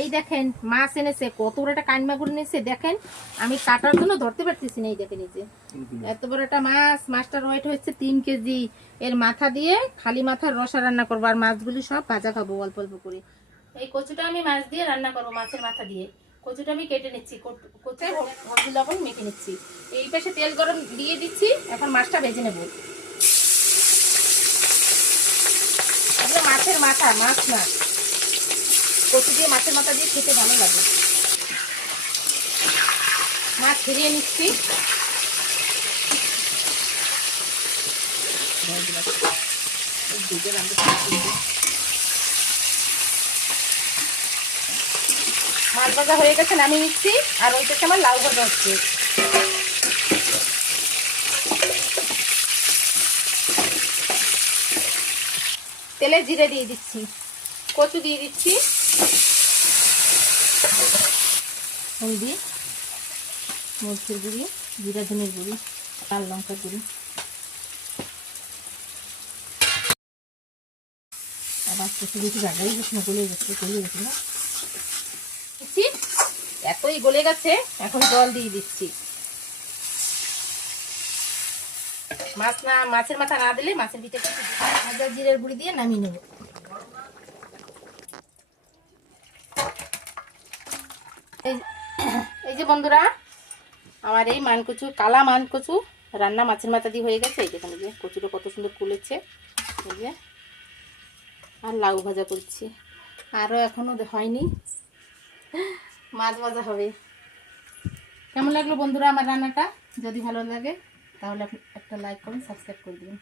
এই দেখেন মাছ এনেছে, কত বড় একটা কান মাগুর এনেছে দেখেন। আমি কাটার জন্য ধরতে পারতেছি না। এই দেখেন এই যে এত বড় একটা মাছ, মাছটার ওয়েট হচ্ছে 3 কেজি। এর মাথা দিয়ে খালি মাথার রসা রান্না করবো, আর মাছগুলি সব ভাজা খাবো অল্প অল্প করে। এই কচুটা আমি মাছ দিয়ে রান্না করবো, মাছের মাথা দিয়ে। কচুটা আমি কেটে নিচ্ছি, কোচায় হলুদ লবণ মেখে নিচ্ছি। এই পাশে তেল গরম দিয়ে দিচ্ছি, এখন মাছটা ভেজে নেবো। মাছের মাথা, মাছ না, কচু দিয়ে মাছের মাথা দিয়ে খেতে ভালো লাগে। মাছ ফিরিয়ে নিচ্ছি। মাছ ভাজা হয়ে গেছে, নামিয়ে নিচ্ছি। আর ওইটাতে আমার লাউ ভাজা হচ্ছে। তেলে জিরে দিয়ে দিচ্ছি, কচু দিয়ে দিচ্ছি, হলদি, মরিচের গুঁড়ি, জিরা ধনের গুঁড়ি, লাল লঙ্কার গুঁড়ি। আবার কচু বেশি জায়গায় গেছে না, গলে গেছে, গলে গেছে না। এতই গলে গেছে, এখন জল দিয়ে দিচ্ছি। মাছের মাথা না দিলে মাছের ভিতরে ভাজা জিরের গুঁড়ি দিয়ে নামিয়ে নেব। এই যে বন্ধুরা, আমার এই মানকচু, কালা মানকচু রান্না মাছের মাথা দিয়ে হয়ে গেছে। এই যেখানে যে কচুটা কত সুন্দর ফুলেছে, এই যে। আর লাউ ভাজা করছি, আরও এখনো হয়নি, মাছ ভাজা হবে। কেমন লাগলো বন্ধুরা আমার রান্নাটা? যদি ভালো লাগে তাহলে আপনি একটা লাইক করুন, সাবস্ক্রাইব করে দিন।